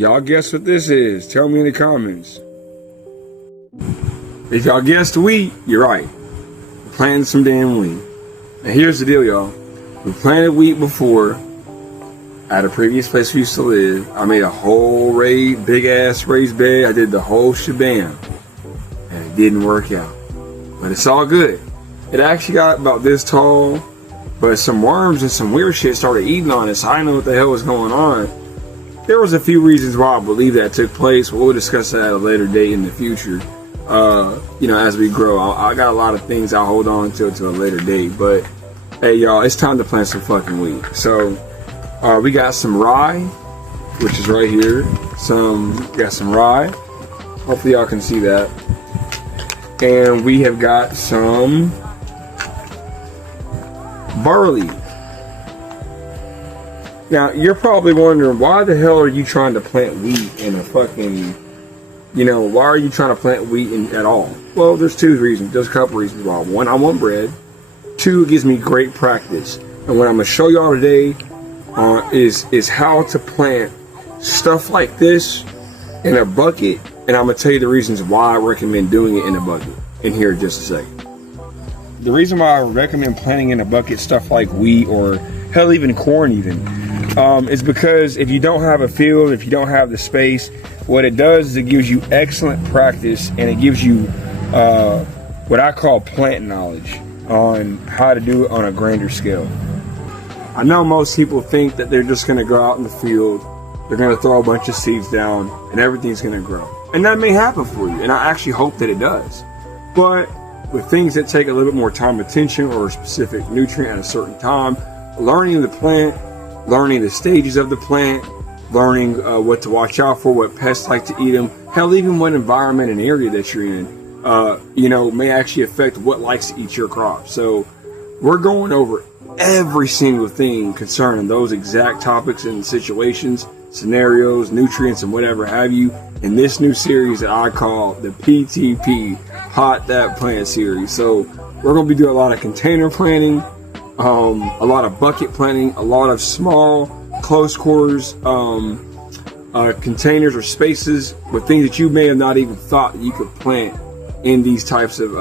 Y'all guess what this is? Tell me in the comments. If y'all guessed wheat, you're right. We're planting some damn wheat. Now here's the deal, y'all. We planted wheat before at a previous place we used to live. I made a whole big ass raised bed. I did the whole shebang. And it didn't work out. But it's all good. It actually got about this tall, but some worms and some weird shit started eating on it, so I didn't know what the hell was going on. There was a few reasons why I believe that took place. We'll discuss that at a later date in the future. You know, as we grow, I got a lot of things I hold on to a later date. But hey, y'all, it's time to plant some fucking wheat. So we got some rye, which is right here. Got some rye. Hopefully y'all can see that. And we have got some barley. Now, you're probably wondering, why the hell are you trying to plant wheat in a fucking, you know, why are you trying to plant wheat at all? Well, there's two reasons. There's a couple reasons why. One, I want bread. Two, it gives me great practice. And what I'm going to show y'all today is how to plant stuff like this in a bucket. And I'm going to tell you the reasons why I recommend doing it in a bucket in here in just a second. The reason why I recommend planting in a bucket stuff like wheat or hell, even corn is because if you don't have a field, if you don't have the space, what it does is it gives you excellent practice, and it gives you what I call plant knowledge on how to do it on a grander scale. I know most people think that they're just going to go out in the field, they're going to throw a bunch of seeds down, and everything's going to grow. And that may happen for you, and I actually hope that it does. But with things that take a little bit more time, attention, or a specific nutrient at a certain time, learning the plant, learning the stages of the plant, learning what to watch out for, what pests like to eat them, hell, even what environment and area that you're in, you know, may actually affect what likes to eat your crop. So we're going over every single thing concerning those exact topics and situations, scenarios, nutrients, and whatever have you in this new series that I call the PTP, Pot That Plant series. So we're going to be doing a lot of container planting, a lot of bucket planting, a lot of small, close quarters containers or spaces with things that you may have not even thought that you could plant in these types of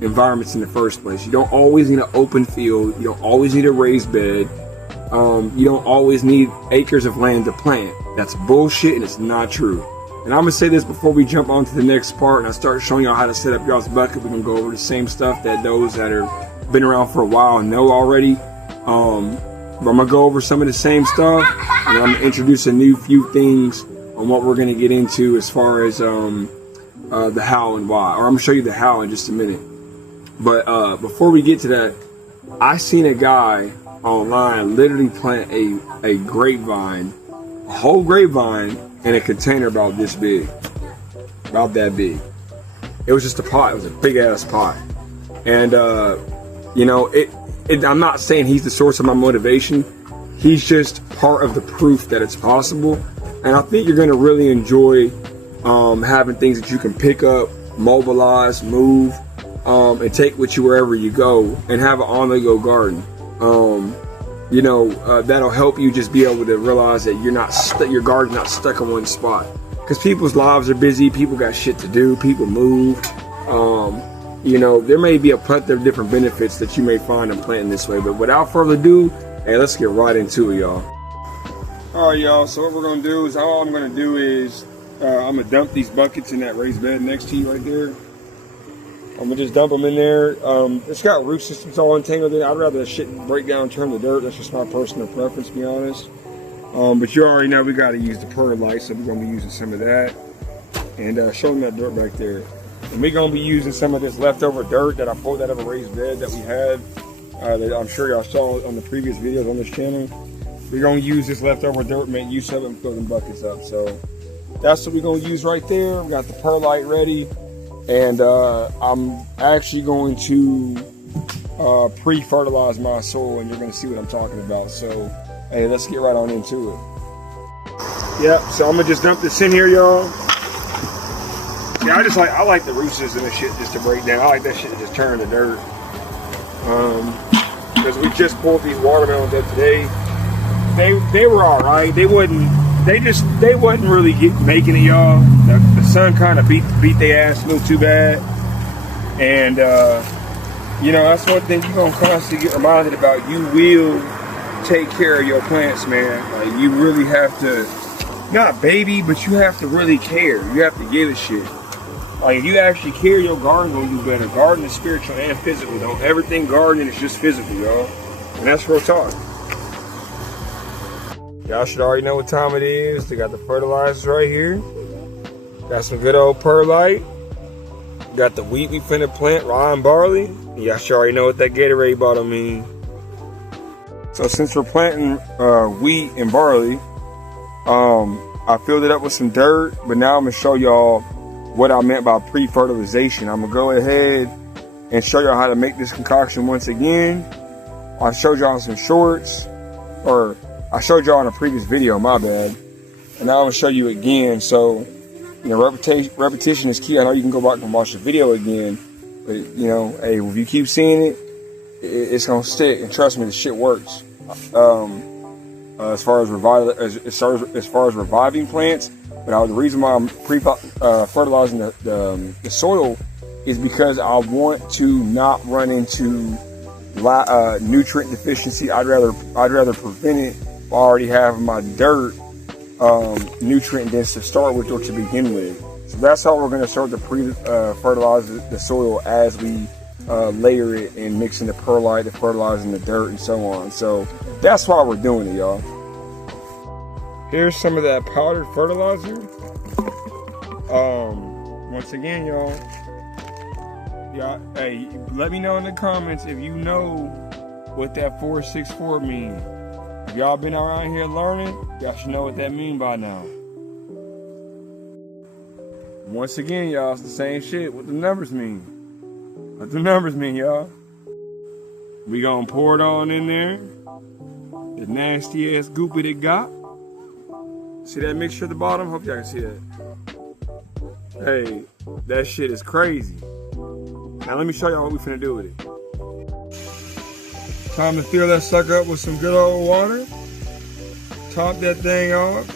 environments in the first place. You don't always need an open field. You don't always need a raised bed. You don't always need acres of land to plant. That's bullshit, and it's not true. And I'm going to say this before we jump on to the next part and I start showing y'all how to set up y'all's bucket. We're going to go over the same stuff that those that have been around for a while know already. But I'm going to go over some of the same stuff, and I'm going to introduce a few things on what we're going to get into as far as the how and why. Or I'm going to show you the how in just a minute. But before we get to that, I seen a guy online literally plant a grapevine, a whole grapevine, in a container about this big, about that big. It was just a pot. It was a big ass pot. And you know, I'm not saying he's the source of my motivation. He's just part of the proof that it's possible. And I think you're going to really enjoy having things that you can pick up, mobilize, move, and take with you wherever you go, and have an on-the-go garden. You know, that'll help you just be able to realize that you're not your garden's not stuck in one spot. Because people's lives are busy, people got shit to do, people move. You know, there may be a plethora of different benefits that you may find in planting this way. But without further ado, hey, let's get right into it, y'all. All right, y'all. So what we're gonna do is, all I'm gonna do is, I'm gonna dump these buckets in that raised bed next to you right there. I'm gonna just dump them in there. It's got root systems all entangled in it. I'd rather that shit break down and turn to dirt. That's just my personal preference, to be honest. But you already know we gotta use the perlite, so we're gonna be using some of that. And show them that dirt back there. And we're gonna be using some of this leftover dirt that I pulled out of a raised bed that we had. That I'm sure y'all saw on the previous videos on this channel. We're gonna use this leftover dirt, make use of it, and fill them buckets up. So that's what we're gonna use right there. We got the perlite ready. And I'm actually going to pre-fertilize my soil, and you're going to see what I'm talking about. So, hey, let's get right on into it. Yep, so I'm going to just dump this in here, y'all. Yeah, I like the root system and shit just to break down. I like that shit to just turn to dirt. Because we just pulled these watermelons up today. They were all right. They wasn't they wasn't really making it, y'all. The sun kind of beat their ass a little too bad, and you know, that's one thing you're gonna constantly get reminded about. You will take care of your plants, man. Like, you really have to, not baby, but you have to really care. You have to give a shit. Like, if you actually care, your garden gonna do better. Garden is spiritual and physical. Don't ever think gardening is just physical, y'all. And that's real talk. Y'all should already know what time it is. They got the fertilizers right here. Got some good old perlite. Got the wheat we finna plant, rye and barley. Y'all should already know what that Gatorade bottle means. So since we're planting wheat and barley, I filled it up with some dirt, but now I'm gonna show y'all what I meant by pre-fertilization. I'm gonna go ahead and show y'all how to make this concoction once again. I showed y'all some shorts, or I showed y'all in a previous video, my bad. And now I'm gonna show you again. So, you know, repetition is key. I know you can go back and watch the video again, but you know, hey, if you keep seeing it, it's gonna stick, and trust me, the shit works. As far as reviving plants, but the reason why I'm fertilizing the soil is because I want to not run into nutrient deficiency. I'd rather prevent it by already having my dirt nutrient dense to start with or to begin with. So that's how we're going to start to fertilize the soil as we layer it and mixing the perlite, the fertilizer, and the dirt, and so on. So that's why we're doing it, y'all. Here's some of that powdered fertilizer. Once again, y'all, hey, let me know in the comments if you know what that 464 means. If y'all been around here learning, y'all should know what that means by now. Once again, y'all, it's the same shit. What the numbers mean? What the numbers mean, y'all? We gonna pour it on in there. The nasty ass goop it got. See that mixture at the bottom? Hope y'all can see that. Hey, that shit is crazy. Now let me show y'all what we finna do with it. Time to fill that sucker up with some good old water. Top that thing off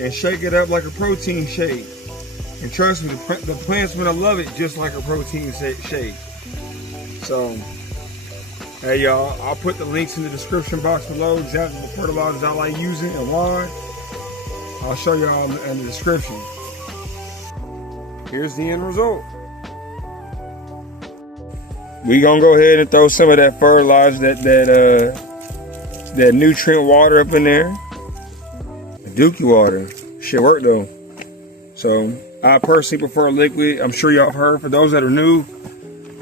and shake it up like a protein shake. And trust me, the plant's gonna love it just like a protein shake. So, hey y'all, I'll put the links in the description box below, exactly what fertilizers I like using and why. I'll show y'all in the description. Here's the end result. We gonna go ahead and throw some of that fertilizer, that nutrient water up in there. Dookie water. Shit work though. So I personally prefer liquid. I'm sure y'all have heard. For those that are new,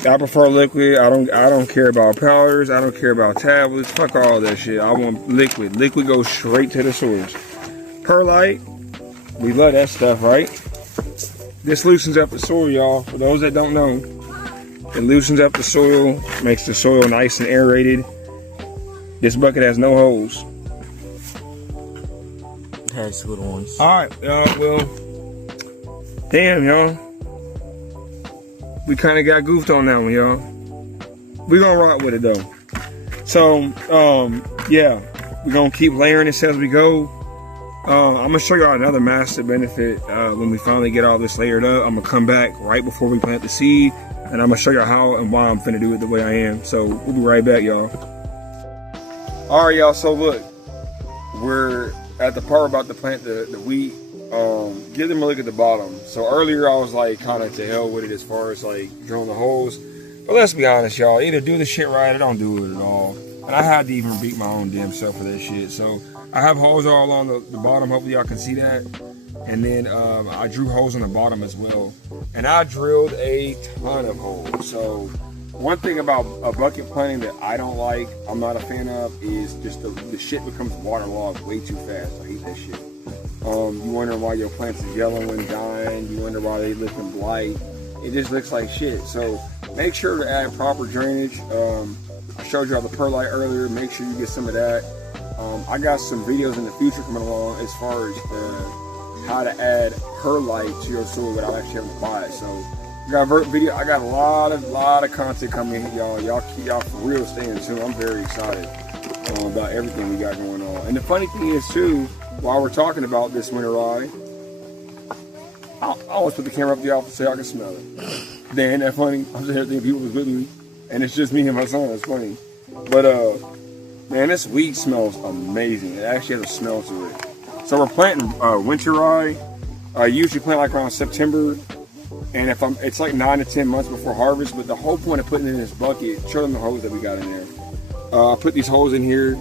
I prefer liquid. I don't care about powders. I don't care about tablets. Fuck all that shit. I want liquid. Liquid goes straight to the source. Perlite, we love that stuff, right? This loosens up the soil, y'all. For those that don't know, it loosens up the soil, makes the soil nice and aerated. This bucket has no holes. It has good ones. All right, well, damn, y'all. We kind of got goofed on that one, y'all. We gonna rock with it though. So, yeah, we gonna keep layering this as we go. I'm gonna show y'all another massive benefit when we finally get all this layered up. I'm gonna come back right before we plant the seed, and I'm gonna show y'all how and why I'm finna do it the way I am. So we'll be right back, y'all. All right, y'all. So look, we're at the part about to plant the wheat. Give them a look at the bottom. So earlier I was like kind of to hell with it as far as like drilling the holes. But let's be honest, y'all. Either do the shit right or don't do it at all. And I had to even beat my own damn self for that shit. So I have holes all on the bottom. Hopefully y'all can see that. And then I drew holes on the bottom as well. And I drilled a ton of holes. So one thing about a bucket planting that I don't like, I'm not a fan of, is just the shit becomes waterlogged way too fast. I hate that shit. You wonder why your plants are yellow and dying. You wonder why they looking blight. It just looks like shit. So make sure to add proper drainage. I showed y'all the perlite earlier. Make sure you get some of that. I got some videos in the future coming along as far as how to add perlite to your soil without actually having to buy it. So I got a video. I got a lot of content coming in, y'all. Y'all for real staying tuned. I'm very excited. about everything we got going on. And the funny thing is too, while we're talking about this winter ride, I always put the camera up the office so I can smell it. Then that funny, I'm just here thinking people was with me, and it's just me and my son. It's funny, but man, this weed smells amazing. It actually has a smell to it. So we're planting winter rye. I usually plant like around September, and it's like 9 to 10 months before harvest. But the whole point of putting it in this bucket, show them the hose that we got in there. I put these holes in here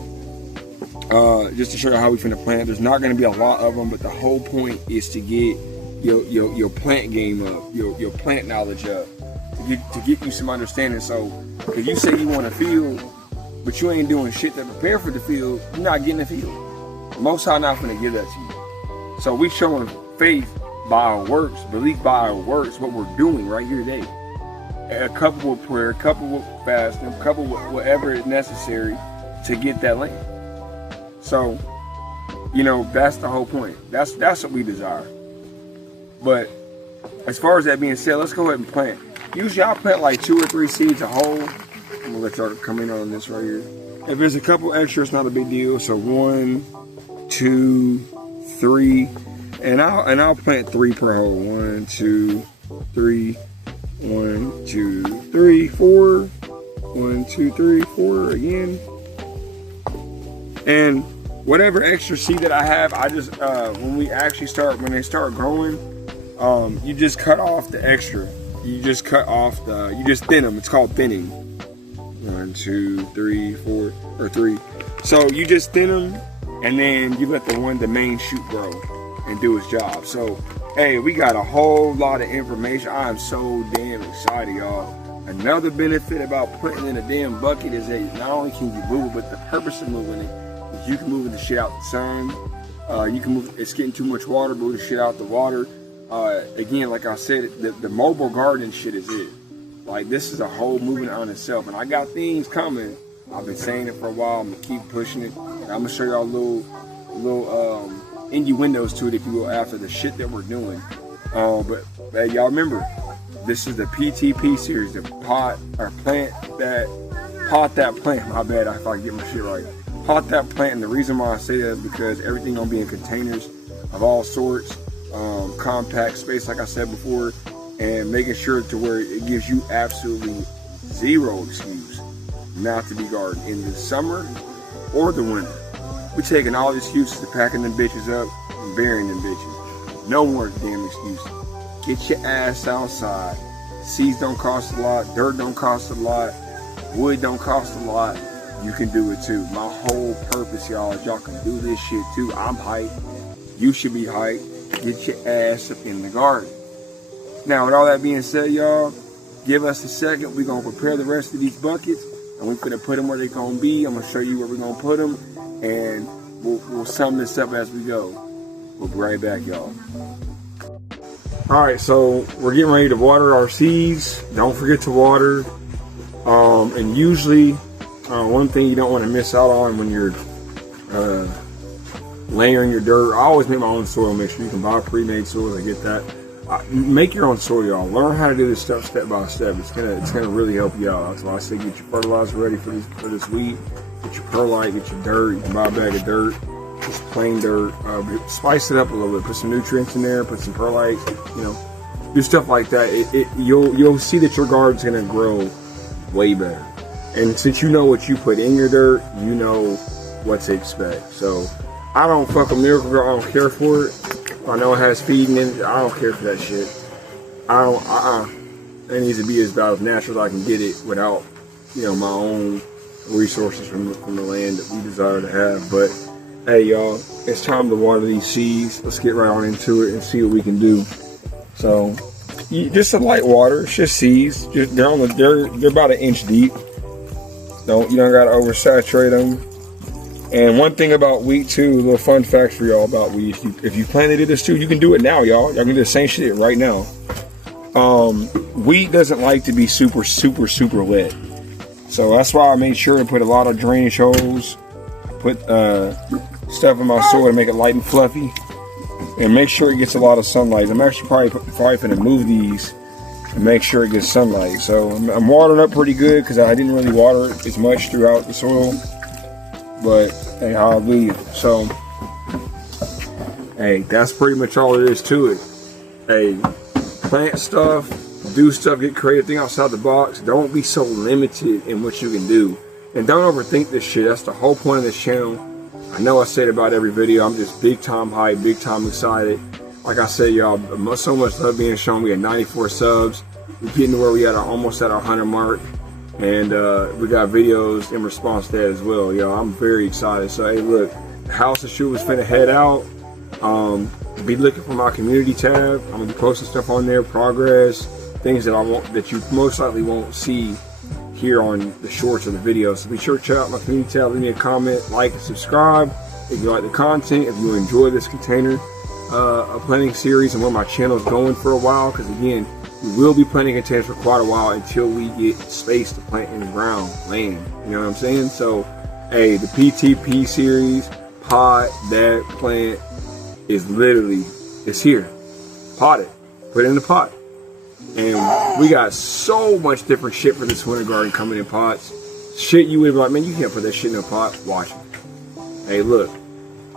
just to show you how we finna plant. There's not gonna be a lot of them, but the whole point is to get your plant game up, your plant knowledge up, to get you some understanding. So if you say you want a field, but you ain't doing shit to prepare for the field, you're not getting the field. Most High not gonna give that to you. So we showing faith by our works, belief by our works, what we're doing right here today. A couple with prayer, a couple with fasting, a couple with whatever is necessary to get that land. So, you know, that's the whole point. That's what we desire. But as far as that being said, let's go ahead and plant. Usually I'll plant like 2 or 3 seeds a hole. I'm gonna let y'all come in on this right here. If there's a couple extra, it's not a big deal. So 1, 2, 3, and I'll plant 3 per hole. 1, 2, 3, 1, 2, 3, 4. 1, 2, 3, 4 again. And whatever extra seed that I have, I just when they start growing, you just cut off the extra. You just thin them. It's called thinning. 1, 2, 3, 4, or 3. So you just thin them, and then you let the main shoot grow and do its job. So, hey, we got a whole lot of information. I am so damn excited, y'all. Another benefit about putting in a damn bucket is that not only can you move it, but the purpose of moving it is you can move the shit out the sun. You can move. It's getting too much water, move the shit out the water. Again, like I said, the mobile garden shit is it. Like, this is a whole movement on itself, and I got things coming. I've been saying it for a while. I'm gonna keep pushing it. I'm gonna show y'all little innuendos to it, if you will, after the shit that we're doing. But y'all remember, this is the PTP series, the pot that plant. My bad if I get my shit right. Pot that plant, and the reason why I say that is because everything gonna be in containers of all sorts, compact space, like I said before. And making sure to where it gives you absolutely zero excuse not to be gardening in the summer or the winter. We're taking all the excuses to packing them bitches up and burying them bitches. No more damn excuses. Get your ass outside. Seeds don't cost a lot. Dirt don't cost a lot. Wood don't cost a lot. You can do it too. My whole purpose, y'all, is y'all can do this shit too. I'm hyped. You should be hyped. Get your ass up in the garden. Now, with all that being said, y'all, give us a second. We're going to prepare the rest of these buckets, and we're going to put them where they're going to be. I'm going to show you where we're going to put them, and we'll sum this up as we go. We'll be right back, y'all. All right, so we're getting ready to water our seeds. Don't forget to water. And usually, one thing you don't want to miss out on when you're layering your dirt, I always make my own soil mixture. You can buy pre-made soil, I get that. Make your own soil, y'all. Learn how to do this stuff step by step. It's gonna really help you out. That's why I say get your fertilizer ready for this wheat. Get your perlite, get your dirt. You can buy a bag of dirt, just plain dirt. Spice it up a little bit. Put some nutrients in there. Put some perlite. You know, do stuff like that. You'll see that your garden's gonna grow way better. And since you know what you put in your dirt, you know what to expect. So I don't fuck with Miracle-Gro. I don't care for it. I know it has feeding in it. I don't care for that shit. It needs to be as natural as I can get it without, you know, my own resources from the land that we desire to have. But hey, y'all, it's time to water these seeds. Let's get right on into it and see what we can do. So, just a light water. It's just seeds. They're about 1 inch deep. You don't gotta oversaturate them. And one thing about wheat too, a little fun fact for y'all about wheat. If you plan to do this too, you can do it now, y'all. Y'all can do the same shit right now. Wheat doesn't like to be super, super, super wet. So that's why I made sure to put a lot of drainage holes, put stuff in my soil to make it light and fluffy, and make sure it gets a lot of sunlight. I'm actually probably gonna move these and make sure it gets sunlight. So I'm watering up pretty good because I didn't really water as much throughout the soil. But hey, hallelujah. So hey, that's pretty much all there is to it. Hey, plant stuff, do stuff, get creative, think outside the box. Don't be so limited in what you can do. And don't overthink this shit. That's the whole point of this channel. I know I say it about every video. I'm just big time hyped, big time excited. Like I said, y'all, so much love being shown. We had 94 subs. We're getting to where we are almost at our 100 mark. And we got videos in response to that as well, y'all. I'm very excited. So hey, look, House of Shoe is finna head out. Be looking for my community tab. I'm gonna be posting stuff on there, progress, things that you most likely won't see here on the shorts of the video. So be sure to check out my community tab, leave me a comment, like and subscribe if you like the content, if you enjoy this container a planting series and where my channel is going for a while, because again, we will be planting containers for quite a while until we get space to plant in the ground, land, you know what I'm saying? So hey, the PTP series, pot, that plant is literally, it's here. Pot it, put it in the pot. And we got so much different shit for this winter garden coming in pots. Shit you would be like, man, you can't put that shit in a pot. Watch it. Hey, look,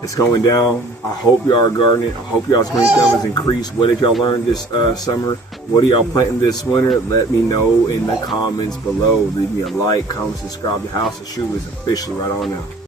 it's going down. I hope y'all are gardening. I hope y'all's green thumb has increased. What did y'all learn this summer? What are y'all planting this winter? Let me know in the comments below. Leave me a like, comment, subscribe. The House of Shoe is officially right on now.